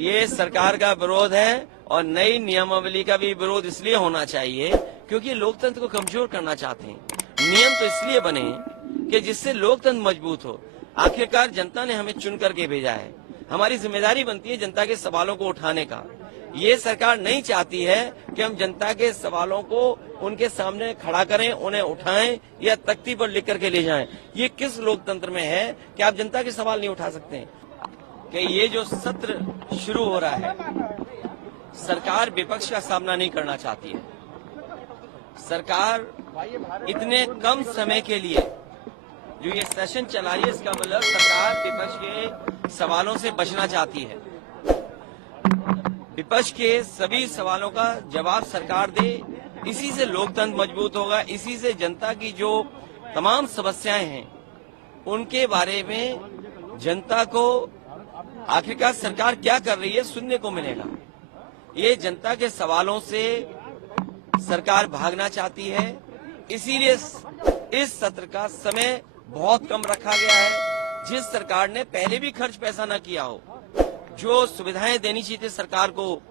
ये सरकार का विरोध है और नई नियमावली का भी विरोध इसलिए होना चाहिए क्योंकि लोकतंत्र को कमजोर करना चाहते हैं। नियम तो इसलिए बने कि जिससे लोकतंत्र मजबूत हो। आखिरकार जनता ने हमें चुन करके भेजा है, हमारी जिम्मेदारी बनती है जनता के सवालों को उठाने का। ये सरकार नहीं चाहती है कि हम जनता के सवालों को उनके सामने खड़ा करें, उन्हें उठाएं या तख्ती पर लिख करके ले जाएं। ये किस लोकतंत्र में है कि आप जनता के सवाल नहीं उठा सकते? कि ये जो सत्र शुरू हो रहा है, सरकार विपक्ष का सामना नहीं करना चाहती है। सरकार इतने कम समय के लिए जो ये सेशन चला रही है, इसका मतलब सरकार विपक्ष के सवालों से बचना चाहती है। विपक्ष के सभी सवालों का जवाब सरकार दे, इसी से लोकतंत्र मजबूत होगा। इसी से जनता की जो तमाम समस्याएं हैं उनके बारे में जनता को आखिरकार सरकार क्या कर रही है सुनने को मिलेगा। ये जनता के सवालों से सरकार भागना चाहती है, इसीलिए इस सत्र का समय बहुत कम रखा गया है। जिस सरकार ने पहले भी खर्च पैसा न किया हो, जो सुविधाएं देनी चाहिए थी सरकार को,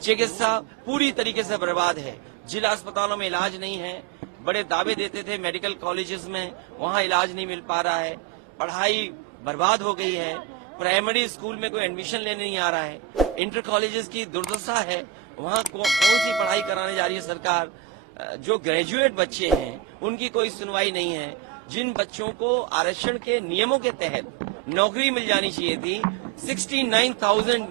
चिकित्सा पूरी तरीके से बर्बाद है। जिला अस्पतालों में इलाज नहीं है, बड़े दावे देते थे मेडिकल कॉलेजेस में, वहां इलाज नहीं मिल पा रहा है। पढ़ाई बर्बाद हो गई है, प्राइमरी स्कूल में कोई एडमिशन लेने नहीं आ रहा है। इंटर कॉलेजेस की दुर्दशा है, वहाँ कौन सी पढ़ाई कराने जा रही है सरकार? जो ग्रेजुएट बच्चे हैं उनकी कोई सुनवाई नहीं है। जिन बच्चों को आरक्षण के नियमों के तहत नौकरी मिल जानी चाहिए थी, 69,000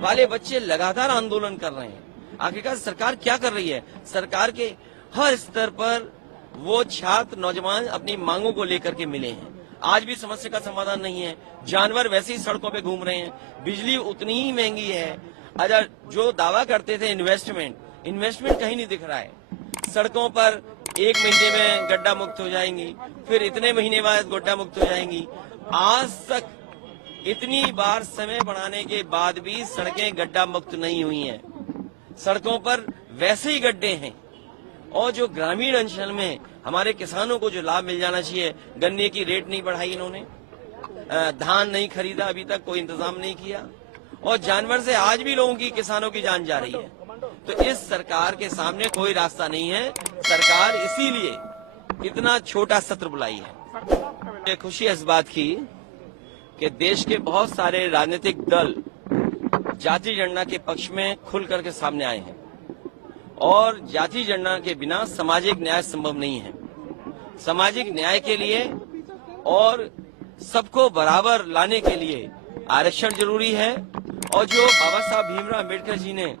वाले बच्चे लगातार आंदोलन कर रहे हैं। आखिरकार सरकार क्या कर रही है? सरकार के हर स्तर पर वो छात्र नौजवान अपनी मांगों को लेकर के मिले हैं। आज भी समस्या का समाधान नहीं है। जानवर वैसे ही सड़कों पे घूम रहे हैं, बिजली उतनी ही महंगी है। अगर जो दावा करते थे इन्वेस्टमेंट कहीं नहीं दिख रहा है। सड़कों पर 1 महीने में गड्ढा मुक्त हो जाएंगी, फिर इतने महीने बाद गड्ढा मुक्त हो जाएंगी। आज तक इतनी बार समय बढ़ाने के बाद भी सड़कें गड्ढा मुक्त नहीं हुई हैं। सड़कों पर वैसे ही गड्ढे हैं। और जो ग्रामीण अंचल में हमारे किसानों को जो लाभ मिल जाना चाहिए, गन्ने की रेट नहीं बढ़ाई इन्होंने, धान नहीं खरीदा, अभी तक कोई इंतजाम नहीं किया, और जानवर से आज भी लोगों की, किसानों की जान जा रही है। तो इस सरकार के सामने कोई रास्ता नहीं है। सरकार इसीलिए इतना छोटा सत्र बुलाई है। मुझे खुशी है इस बात की कि देश के बहुत सारे राजनीतिक दल जाति जनगणना के पक्ष में खुल करके सामने आए हैं, और जाति जनगणना के बिना सामाजिक न्याय संभव नहीं है। सामाजिक न्याय के लिए और सबको बराबर लाने के लिए आरक्षण जरूरी है। और जो बाबा साहब भीमराव अम्बेडकर जी ने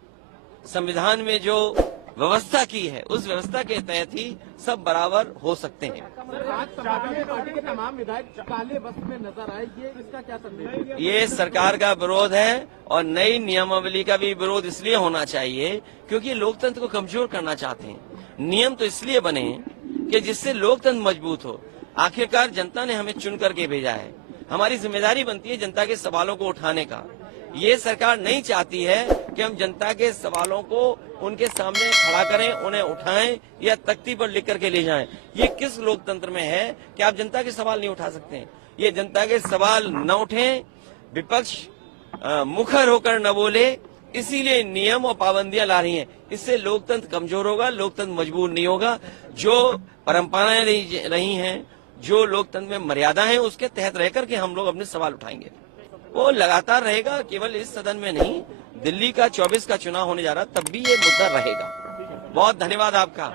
संविधान में जो व्यवस्था की है, उस व्यवस्था के तहत ही सब बराबर हो सकते हैं। आज समाजवादी पार्टी के तमाम विधायक काले वस्त्र में नजर आए, इसका क्या संदेश है? ये सरकार का विरोध है और नई नियमावली का भी विरोध इसलिए होना चाहिए क्योंकि लोकतंत्र को कमजोर करना चाहते हैं। नियम तो इसलिए बने कि जिससे लोकतंत्र मजबूत हो। आखिरकार जनता ने हमें चुन करके भेजा है, हमारी जिम्मेदारी बनती है जनता के सवालों को उठाने का। ये सरकार नहीं चाहती है कि हम जनता के सवालों को उनके सामने खड़ा करें, उन्हें उठाएं या तख्ती पर लिख करके ले जाएं। ये किस लोकतंत्र में है कि आप जनता के सवाल नहीं उठा सकते? ये जनता के सवाल न उठें, विपक्ष मुखर होकर न बोले, इसीलिए नियम और पाबंदियां ला रही हैं। इससे लोकतंत्र कमजोर होगा, लोकतंत्र मजबूत नहीं होगा। जो परंपराएं रही हैं, जो लोकतंत्र में मर्यादा है, उसके तहत रह करके हम लोग अपने सवाल उठाएंगे। वो लगातार रहेगा, केवल इस सदन में नहीं, दिल्ली का 24 का चुनाव होने जा रहा, तब भी ये मुद्दा रहेगा। बहुत धन्यवाद आपका।